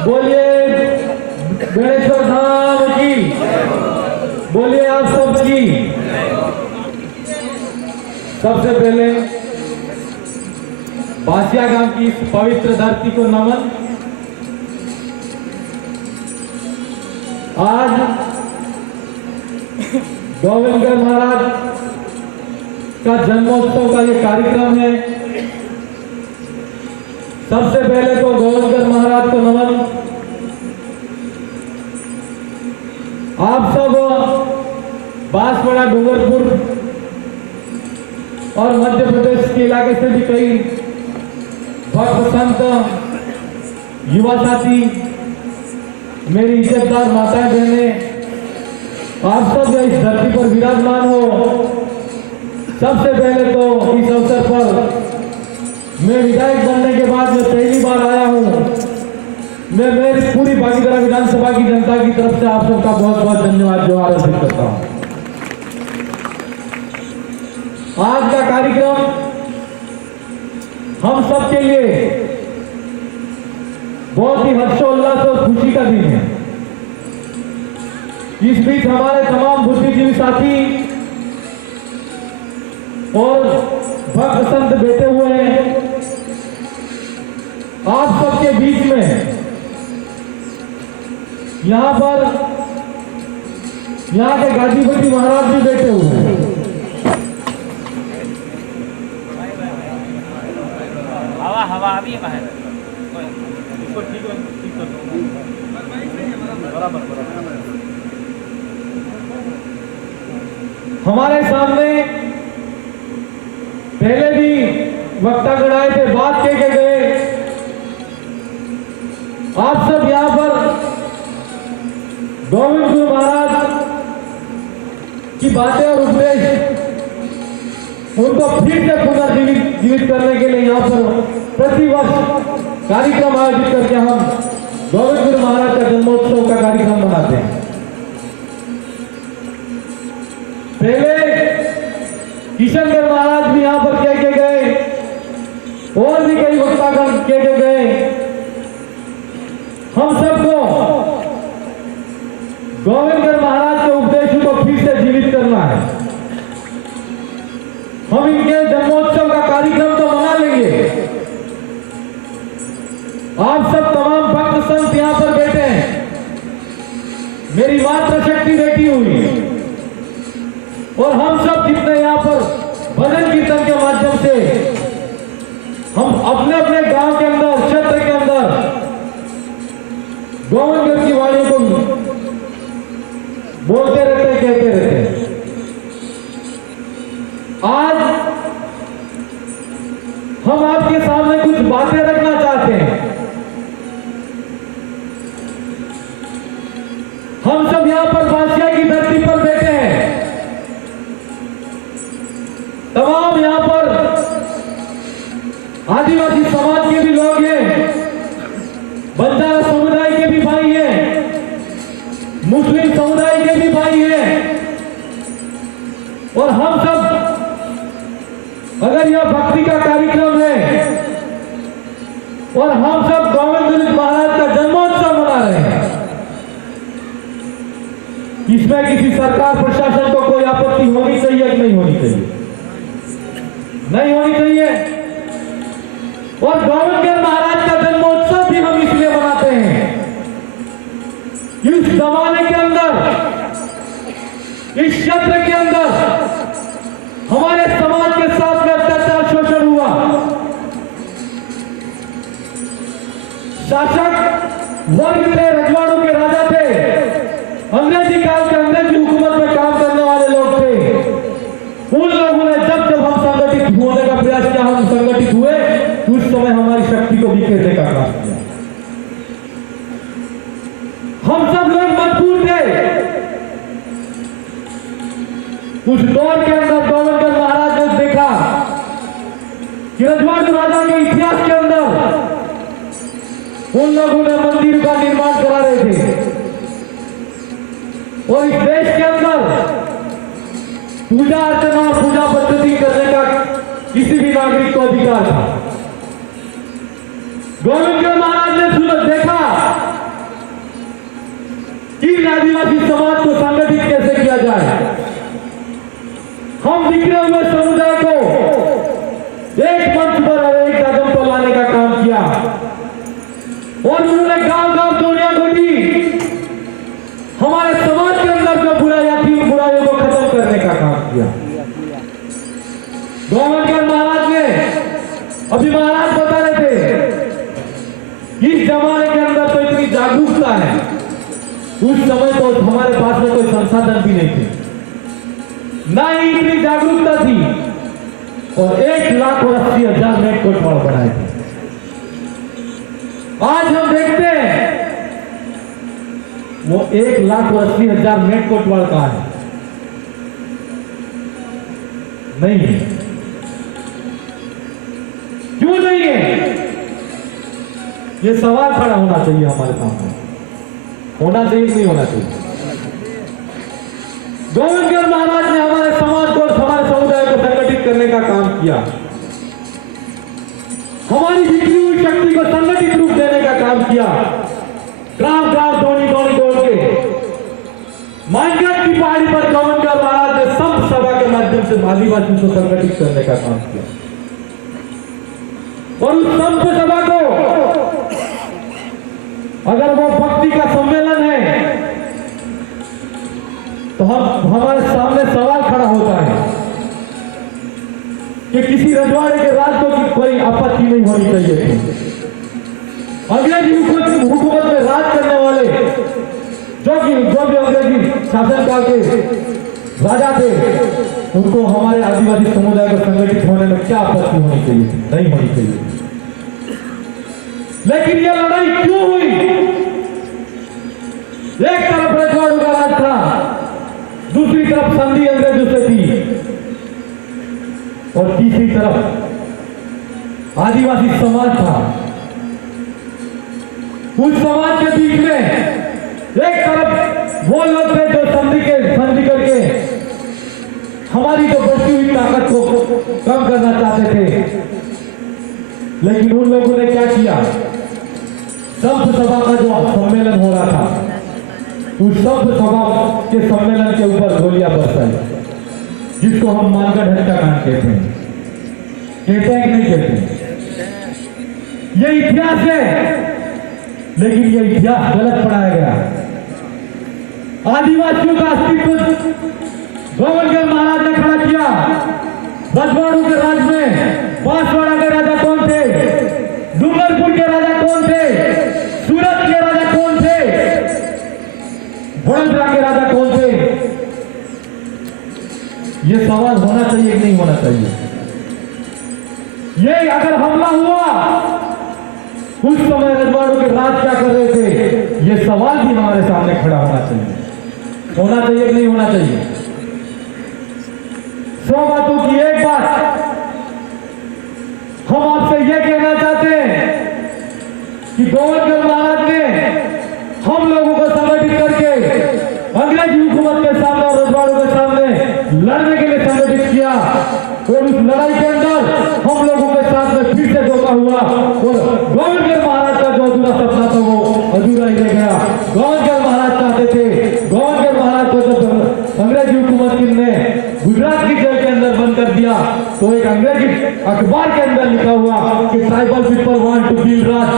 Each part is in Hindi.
बोलिए बेड़ेश्वर धाम की, बोलिए आप सबकी। सबसे पहले बासिया गांव की इस पवित्र धरती को नमन। आज गोविंदगढ़ महाराज का जन्मोत्सव का ये कार्यक्रम है। सबसे पहले तो गोविंदगढ़ महाराज को नमन। आप सब बांसवाड़ा, डूंगरपुर और मध्य प्रदेश के इलाके से भी कई भक्त संत, युवा साथी, मेरी इज्जतदार माताएं बहनें, आप सब इस धरती पर विराजमान हो। सबसे पहले तो इस अवसर पर मैं विधायक बनने के बाद मैं पहली बार आया हूं। मैं मेरी पूरी बागीधरा विधानसभा की जनता की तरफ से आप सबका बहुत बहुत धन्यवाद जोहार अर्पित करता हूं। आज का कार्यक्रम हम सबके लिए बहुत ही हर्षोल्लास और खुशी का दिन है। इस बीच हमारे तमाम बुद्धिजीवी साथी और भक्त संत बैठे हुए हैं। आप सबके बीच में यहाँ के गाजीपति महाराज भी बैठे हुए हैं। हवा अभी बाहर हमारे सामने पहले भी वक्तागण आए थे, बात कह के गए। आप सब यहाँ पर गोविंद गुरु महाराज की बातें और उपदेश उनको फिर से पुनर्जीवित करने के लिए यहाँ पर प्रतिवर्ष कार्यक्रम आयोजित करके हम गोविंद गुरु महाराज का जन्मोत्सव का कार्यक्रम मनाते हैं। पहले किशनगढ़ महाराज भी यहाँ पर कह के गए और भी कई वक्तागण कह के गए। हम सबको गोविंदगढ़ महाराज के उपदेश को फिर से जीवित करना है। हम इनके जन्मोत्सव का कार्यक्रम तो मना लेंगे। आप सब तमाम भक्त संत यहाँ पर बैठे हैं। मेरी मातृशक्ति बैठी हुई और हम सब जितने यहाँ पर भजन कीर्तन के माध्यम से हम अपने अपने गांव के अंदर, क्षेत्र के अंदर गोविंदगढ़ की वाणी को बोलते रहते, कहते रहते। आज हम आपके सामने कुछ बातें रखना चाहते हैं। हम सब यहां पर बासिया की धरती पर बैठे हैं। तमाम यहां पर आदिवासी समाज के भी लोग हैं, बंजारा समुदाय के भी भाई हैं, मुस्लिम समुदाय के भी भाई हैं। और हम सब अगर यह भक्ति का कार्यक्रम है और हम सब गोविंद महाराज का जन्मोत्सव मना रहे हैं, इसमें किसी सरकार प्रशासन को कोई आपत्ति होनी चाहिए कि नहीं होनी चाहिए? नहीं होनी चाहिए। और गोविंदगढ़ महाराज का जन्मोत्सव भी हम इसलिए मनाते हैं, इस जमाने के अंदर, इस क्षेत्र के अंदर हमारे समाज के साथ में अत्याचार, शोषण हुआ। शासक वर्ग थे, रजवाड़ों के राजा थे, अंग्रेजी काल के अंग्रेजी हुकूमत में काम करने वाले लोग थे। उन लोगों ने जब हम संगठित होने का प्रयास किया, हम संगठित हुए, उस समय हमारी शक्ति को बिखेरने का काम किया। हम सब लोग मजबूर थे। उस दौर के अंदर गोविंदगढ़ महाराज ने देखा कि रजवाड़ू राजा के इतिहास के अंदर उन लोगों ने मंदिर का निर्माण करा रहे थे और इस देश के अंदर पूजा अर्चना और पूजा पद्धति करने का किसी भी नागरिक को अधिकार था। गोविंदगढ़ महाराज ने देखा होता है, उस समय तो हमारे पास में कोई संसाधन भी नहीं थे, ना ही इतनी जागरूकता थी, और 1,80,000 नेट कोटवाड़ बनाए थे। आज हम देखते हैं वो 1,80,000 नेट कोटवाड़ कहां है? नहीं है। क्यों नहीं है? ये सवाल खड़ा होना चाहिए हमारे सामने। होना चाहिए कि नहीं होना चाहिए? गोविंदगढ़ महाराज ने हमारे समाज को और हमारे समुदाय को संगठित करने का काम किया, हमारी बिखरी हुई शक्ति को संगठित रूप देने का काम किया। ग्राम ग्राम दौड़ी दौड़ के मानगढ़ की पहाड़ी पर गोविंदगढ़ महाराज ने संत सभा के माध्यम से आदिवासियों को संगठित करने का काम किया, और उस संत सभा को अगर वो भक्ति का सम्मेलन है तो हमारे सामने सवाल खड़ा होता है कि किसी रजवाड़े के राज को कोई आपत्ति नहीं होनी चाहिए थी। अंग्रेजी हुकूमत में राज करने वाले जो भी अंग्रेजी शासनकाल के राजा थे, उनको हमारे आदिवासी समुदाय को संगठित होने में क्या आपत्ति होनी चाहिए? नहीं होनी चाहिए। लेकिन यह लड़ाई क्यों हुई? एक तरफ रजवाड़ों का राज था, दूसरी तरफ संधि अंग्रेजों से थी, और तीसरी तरफ आदिवासी समाज था। उस समाज के बीच में एक तरफ वो लोग थे जो संधि करके हमारी जो बढ़ती हुई ताकत को कम करना चाहते थे, लेकिन उन लोगों ने क्या किया? संत सभा का जो सम्मेलन हो रहा था, उस संत सभा के सम्मेलन के ऊपर गोलियां बरसाई, जिसको हम मानगढ़ हत्याकांड कहते हैं। कहते हैं कि नहीं कहते? ये इतिहास है, लेकिन ये इतिहास गलत पढ़ाया गया। आदिवासियों का अस्तित्व गोविंदगढ़ महाराज ने खड़ा किया। रजवाड़ों के राज में बांसवाड़ा के राजा कौन थे? डूंगरपुर के राजा कौन थे? सूरत के राजा कौन थे? बड़ोदरा के राजा कौन थे? ये सवाल होना चाहिए कि नहीं होना चाहिए? ये अगर हमला हुआ, उस समय रजवाड़ों के राज क्या कर रहे थे? ये सवाल भी हमारे सामने खड़ा होना चाहिए। होना चाहिए कि नहीं होना चाहिए? 100 बातों की एक बात हम आपसे यह कहना चाहते हैं कि गोविंदगढ़ महाराज ने हम लोगों को संगठित करके अंग्रेजी हुकूमत के सामने और रजवाड़ों के सामने लड़ने के लिए संगठित किया, और उस लड़ाई के अंदर हम लोगों के साथ में फिर से धोखा हुआ, और गोविंदगढ़ महाराज का जो अधूरा सपना था वो अधूरा ही रह गया। गोविंदगढ़ महाराज चाहते थे, गोविंदगढ़ महाराज को जब अंग्रेजी हुकूमत ने गुजरात की जेल के अंदर बंद कर दिया, तो एक अंग्रेजी अखबार के अंदर लिखा हुआ कि tribal people want to build raj.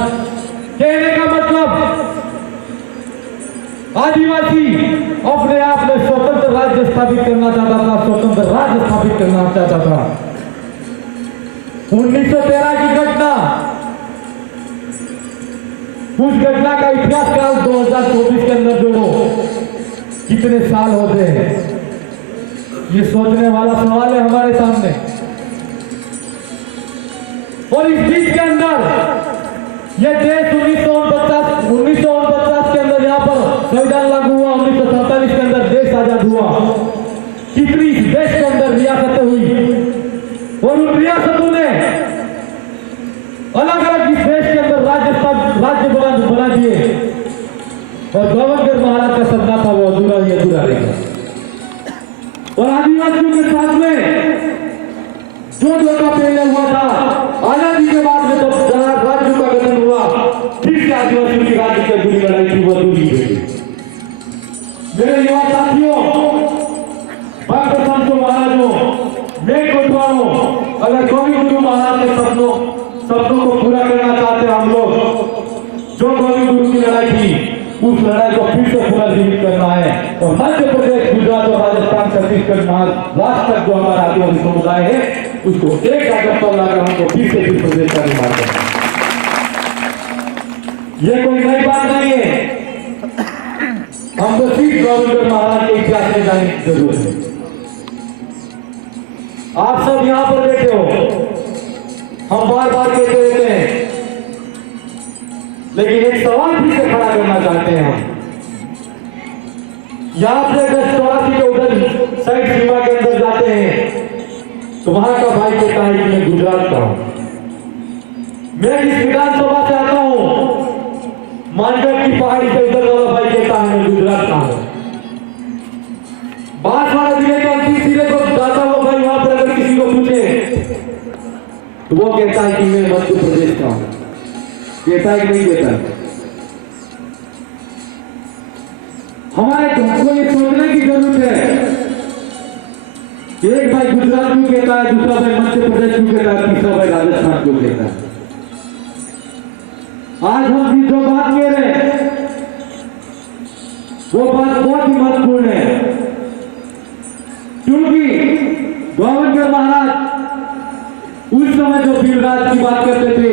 कहने का मतलब आदिवासी अपने आप में स्वतंत्र राज्य स्थापित करना चाहता था, स्वतंत्र राज्य स्थापित करना चाहता था। 1913 की घटना, उस घटना का इतिहास काल 2024 के अंदर जोड़ो, कितने साल होते हैं? ये सोचने वाला सवाल है हमारे सामने। और इस बीच के अंदर ये देश 1949 के अंदर यहाँ पर संविधान लागू हुआ, 1947 के अंदर देश आजाद हुआ। कितनी इस देश के अंदर रियासतें हुई, और उन रियासतों ने अलग अलग इस देश के अंदर राज्य बना दिए, और गोविंदगढ़ महाराज का सपना था वो अधूरा ही अधूरा रहेगा। और आदिवासियों के साथ में जो धोखा पहले हुआ था, आजादी के बाद में जब राज्यों का गठन हुआ, फिर से आदिवासियों की राज्य की अधूरी लड़ाई थी वो अधूरी रही। मेरे युवा साथियों, भक्त संतों, महाराजों, मेघ कोटवारों, अगर गोविंद गुरु महाराज के सपनों को पूरा करना चाहते हैं हम लोग, जो गोविंद गुरु की लड़ाई थी, उस लड़ाई को फिर से पुनर्जीवित करना है, और मध्य प्रदेश, गुजरात और राजस्थान, छत्तीसगढ़, महाराष्ट्र तक जो हमारा आदिवासी समुदाय है, उसको एक आदत पर लाकर हमको फिर से इस प्रदेश का निर्माण करना। यह कोई नई बात नहीं है। गोविंद महाराज के इतिहास में जानने की जरूरत है। आप सब यहाँ पर बैठे हो, हम बार बार कहते रहते हैं, लेकिन एक सवाल फिर से खड़ा करना चाहते हैं हम। यहाँ से अगर 84 के उधर साइड सीमा के अंदर जाते हैं तो वहां का भाई कहता है कि मैं गुजरात का हूं। मैं जिस विधानसभा से आता हूं मानगढ़ की पहाड़ी से उधर वाला भाई कहता है मैं गुजरात का हूं। बांसवाड़ा जिले के अंतिम सिरे को जाता हुआ भाई वहां पर अगर किसी को पूछे तो वो कहता है कि मैं मध्य प्रदेश का हूं। कहता है कि नहीं कहता? हमारे हमको ये सोचने की जरूरत है कि एक भाई गुजरात क्यों कहता है, दूसरा भाई मध्य प्रदेश क्यों कहता है, तीसरा भाई राजस्थान क्यों कहता है। आज हम जो बात कह रहे हैं वो बात बहुत ही महत्वपूर्ण है, क्योंकि गोविंद महाराज उस समय जो भीमराज की बात करते थे,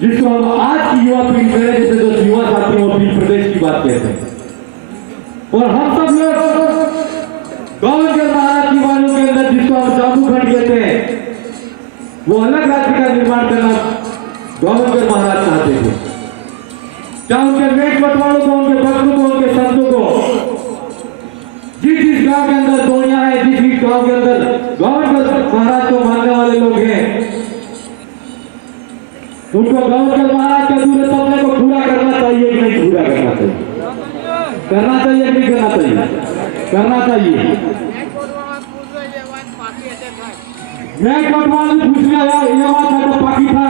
जिसको हम आज की युवा पीढ़ी में जैसे जो युवा साथी वो भीम प्रदेश की बात कहते हैं, और हम सब लोग गोविंद महाराज की वाणियों के अंदर जिसको हम जादूखंड कहते हैं, वो अलग राज्य का निर्माण करना गोविंद महाराज चाहते थे। क्या उनके मेट बटवारों को, उनके भक्तों को, उनके संतों को, जिस गांव के अंदर दोनिया है, जिस गांव के अंदर गोविंद महाराज को मानने वाले लोग हैं, उनको गोविंद महाराज के अधूरे सपने को पूरा करना चाहिए कि नहीं पूरा करना चाहिए? करना चाहिए कि नहीं करना चाहिए? करना चाहिए। मैं कटवाल में पूछ लिया यार, ये बात है तो पाकी था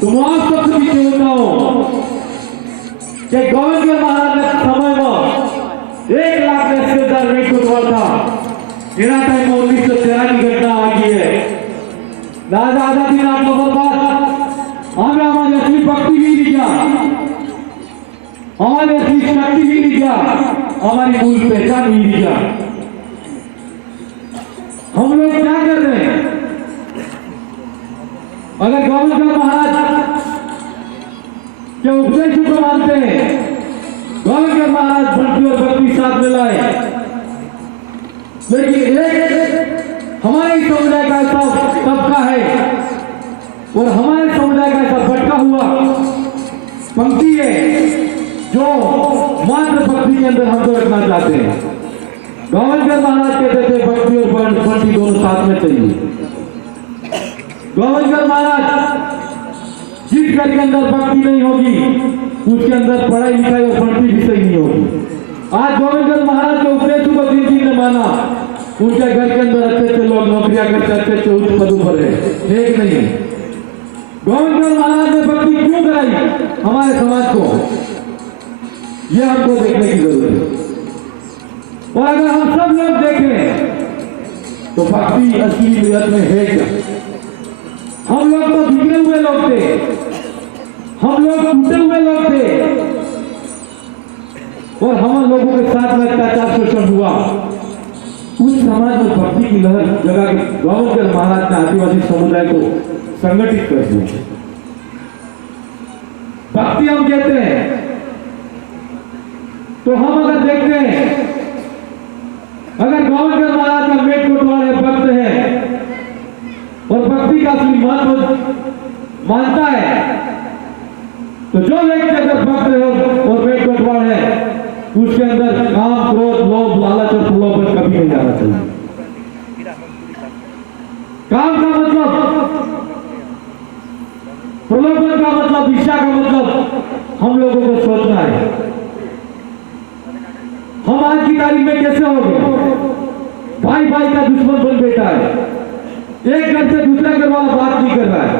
तो वहां सबसे पीछे होता हूं कि गोविंद महाराज के समय में 1 लाख 80,000 रेट कटवाल था। इना टाइम में 1913 की घटना आ गई है। राजा आजादी नाम नंबर बाद हमें हमारी असली भक्ति भी नहीं किया, हमारी असली शक्ति भी नहीं किया, हमारी मूल पहचान भी नहीं किया। हम लोग क्या कर रहे हैं? अगर गोविंद महाराज के उपदेशों को मानते हैं, गोविंद महाराज भक्ति और भक्ति साथ में लाए, लेकिन एक हमारे समुदाय का ऐसा तबका है और हमारे समुदाय का ऐसा भटका हुआ पंक्ति है जो मात्र भक्ति के अंदर हमको रखना चाहते हैं। गोविंद महाराज कहते थे भक्ति और भक्ति दोनों साथ में चाहिए। गोविंद महाराज जिस घर के अंदर भक्ति नहीं होगी उसके अंदर पढ़ाई लिखाई और भक्ति भी सही नहीं होगी। आज गोविंद महाराज के उपदेशों को जिन जिन ने माना, उनके घर के अंदर अच्छे अच्छे लोग नौकरियां करते, अच्छे अच्छे उच्च पदों पर है, ठीक नहीं है। गोविंद महाराज ने भक्ति क्यों कराई हमारे समाज को, यह हमको देखने की जरूरत है। और अगर हम सब लोग देखें तो भक्ति असलियत में है क्या? हम लोग तो बिगड़े हुए लोग थे, हम लोग टूटे हुए लोग थे, और हम लोगों के साथ में अत्याचार शोषण हुआ। उस समाज में भक्ति की लहर जगा के गोविंद महाराज ने आदिवासी समुदाय को संगठित कर दिया। भक्ति हम कहते हैं तो हम अगर देखते हैं, अगर गोविंद महाराज का मेट कोटवाल है, भक्त है और भक्ति का असली महत्व मानता है, तो जो व्यक्ति अगर भक्त है और मेट कोटवाल है, उसके अंदर काम, क्रोध, लोभ, लालच और प्रलोभन कभी नहीं आना चाहिए। काम का मतलब, प्रलोभन का मतलब, ईर्ष्या का मतलब हम लोगों को सोचना है। हम आज की तारीख में कैसे हो गए? भाई भाई का दुश्मन बन बैठा है, एक घर से दूसरा घर वाला बात नहीं कर रहा है।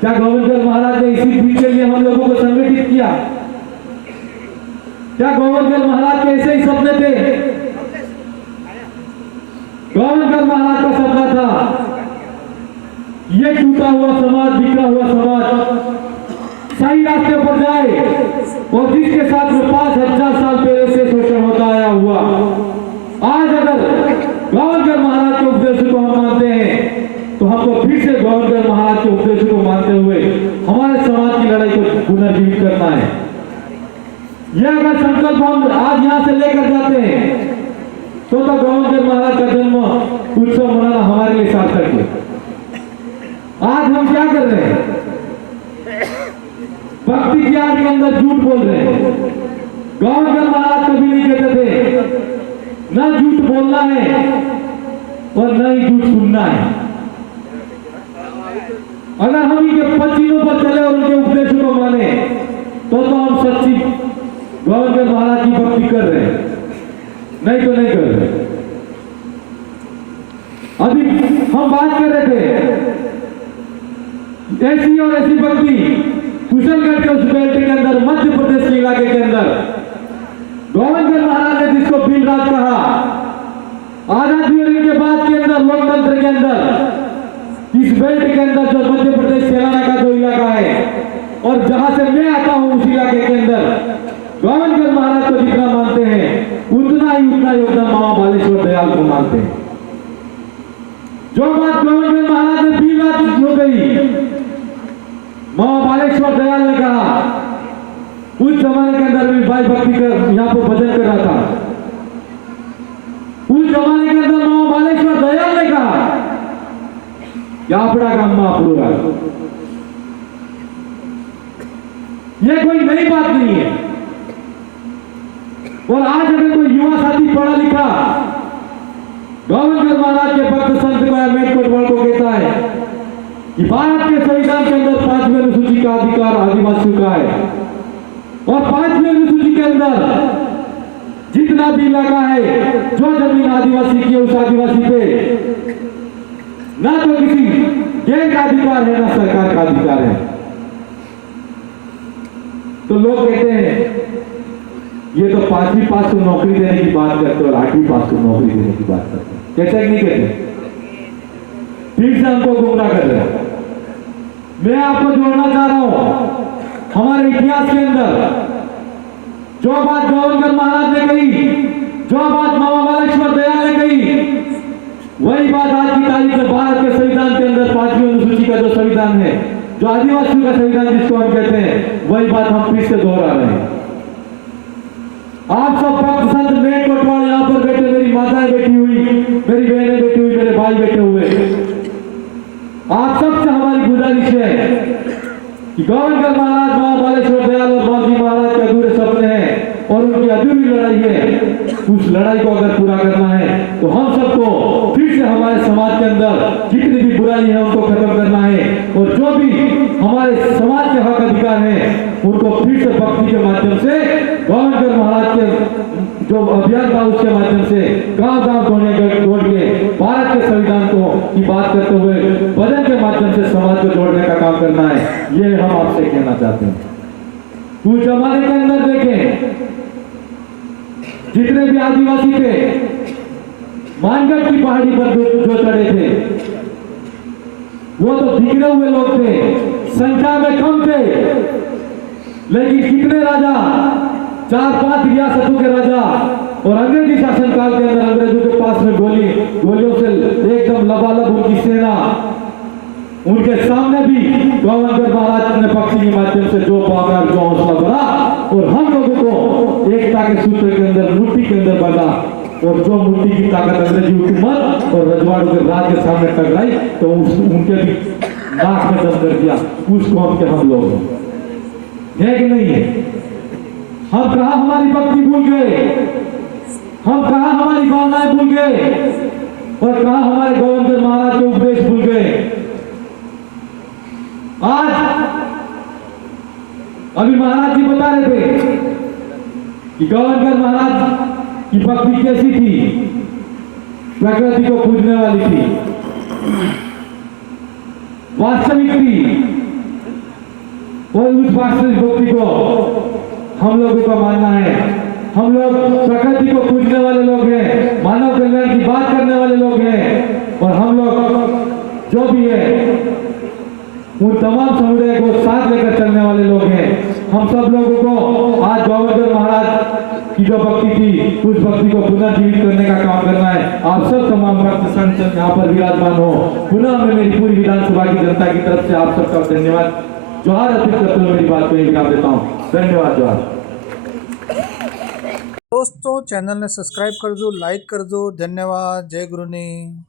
क्या गोविंद महाराज ने इसी चीज के लिए हम लोगों को संगठित किया? क्या गोविंद महाराज के ऐसे ही सपने थे? गोविंद महाराज का सपना था ये टूटा हुआ समाज, बिखरा हुआ समाज सही रास्ते पर जाए, और जिसके साथ में 5000 साल पहले से शोषण होता आया हुआ, आज अगर गोविंद महाराज के उपदेश को हम मानते हैं तो हमको फिर से गोविंद महाराज के उपदेश को मानते हुए हमारे समाज की लड़ाई को पुनर्जीवित करना है। यह अगर संकल्प हम आज यहाँ से लेकर जाते हैं तो गोविंद महाराज का जन्म उत्सव मनाना हमारे लिए सार्थक है। आज हम क्या कर रहे हैं? भक्ति की आड़ के अंदर झूठ बोल रहे हैं। गोविंद महाराज कभी नहीं कहते थे ना झूठ बोलना है और न ही झूठ सुनना है। अगर हम इनके पचिनों पर चले और उनके उपदेशों को माने तो हम सच्ची गोविंद महाराज की भक्ति कर रहे हैं, नहीं तो नहीं कर रहे। अभी हम बात कर रहे थे ऐसी और ऐसी भक्ति कुशलगढ़ के उस बेल्ट के अंदर, मध्य प्रदेश के इलाके के अंदर गोविंद महाराज ने जिसको बिल राज कहा, आजादी होने के बाद के अंदर लोकतंत्र के अंदर इस बेल्ट के अंदर जो मध्य प्रदेश तेलंगाना का जो इलाका है और जहां से मैं आता हूं उस इलाके के अंदर गोविंद महाराज को जितना मानते हैं उतना योगदान मामा बालेश्वर दयाल को मानते हैं। जो बात गोविंद महाराज ने बिल राज हो गई, मामा बालेश्वर दयाल ने कहा, उस जमाने के अंदर भी भाई भक्ति कर यहाँ पर भजन कर रहा था। उस जमाने के अंदर मामा बालेश्वर दयाल ने कहा आपड़ा काम पूरा। यह कोई नई बात नहीं है। और आज अगर कोई युवा साथी पढ़ा लिखा गोविंद महाराज के भक्त संत को कोटवाल को कहता है कि भारत के संविधान के अंदर 5वीं अनुसूची का अधिकार आदिवासियों का है और 5वीं अनुसूची के अंदर जितना भी इलाका है, जो जमीन आदिवासी की है उस आदिवासी पे ना तो किसी गैर का अधिकार है ना सरकार का अधिकार है। तो लोग कहते हैं ये तो 5वीं पास को नौकरी देने की बात करते और 8वीं पास को नौकरी देने की बात करते, कहते हैं नहीं कहते? फिर से हमको गुमराह कर रहे हैं। मैं आपको जोड़ना चाह रहा हूं हमारे इतिहास के अंदर जो बात गोविंद महाराज ने कही, जो बात मामा बालेश्वर दयाल ने कही, वही बात आज की तारीख में भारत के संविधान के अंदर 5वीं अनुसूची का जो संविधान है, जो आदिवासियों का संविधान जिसको हम कहते हैं, वही बात हम फिर से दोहरा रहे हैं। आप सब भक्त संत मैं कोटवाल यहाँ पर बैठे, मेरी माताएं बैठी हुई, मेरी बहनें बैठी हुई, मेरे भाई बैठे हुए, आप सबसे हमारी गुजारिश है कि गोविंद महाराज, मामा बालेश्वर दयाल और बाबू महाराज के अधूरे सपने हैं और उनकी अधूरी लड़ाई है। उस लड़ाई को अगर पूरा करना है तो हम सबको फिर से हमारे समाज के अंदर जितनी भी बुराई है उनको खत्म करना है और जो भी हमारे समाज के हक अधिकार हैं उनको फिर से भक्ति के माध्यम से गोविंद महाराज के जो अभियान था उसके माध्यम से गांव-गांव कोने के भारत के संविधान को की बात करते हुए भजन के माध्यम से समाज को जोड़ने का काम करना है। ये हम आपसे कहना चाहते हैं। उस जमाने के अंदर देखें जितने भी आदिवासी थे मानगढ़ की पहाड़ी पर जो चढ़े थे वो तो बिगड़े हुए लोग थे, संख्या में कम थे, लेकिन कितने राजा, 4-5 रियासतों के राजा और अंग्रेजी शासनकाल के अंदर अंग्रेजों के पास में गोलियों से एकदम लबालब उनकी सेना, उनके सामने भी गोविंद महाराज ने भक्ति के माध्यम से जो पाकर जो हौसला बढ़ा और हम लोगों को एकता के सूत्र के अंदर, मुट्ठी के अंदर बंधा और जो मुट्ठी की ताकत अंग्रेजी हुकूमत और रजवाड़ों के राज के सामने टकराई तो उनके भी नाक में दम कर दिया। उस कौम के हम लोग है कि नहीं है? हम कहा हमारी भक्ति भूल गए, हम कहा हमारी भावनाएं भूल गए और कहा हमारे गोविंद महाराज के उपदेश भूल गए। आज अभी महाराज जी बता रहे थे कि गोविंद महाराज की भक्ति कैसी थी, प्रकृति को पूजने वाली थी, वास्तविक थी और उस वास्तविक भक्ति को हम लोगों को मानना है। हम लोग प्रकृति को पूजने वाले लोग हैं, मानव कल्याण की बात करने वाले लोग हैं और हम लोग जो भी है उन तमाम समुदाय को साथ लेकर चलने वाले लोग हैं। हम सब लोगों को आज गोविंद महाराज की जो भक्ति थी उस भक्ति को पुनर्जीवित करने का काम करना है। आप सब तमाम भक्त संत यहाँ पर विराजमान हो। पुनः मैं मेरी पूरी विधानसभा की जनता की तरफ से आप सबका धन्यवाद जोहार अर्पित करते हुए मेरी बात को विराम देता हूँ। धन्यवाद, जोहार। दोस्तों चैनल ने सब्सक्राइब कर दो, लाइक कर दो। धन्यवाद। जय गुरुनी।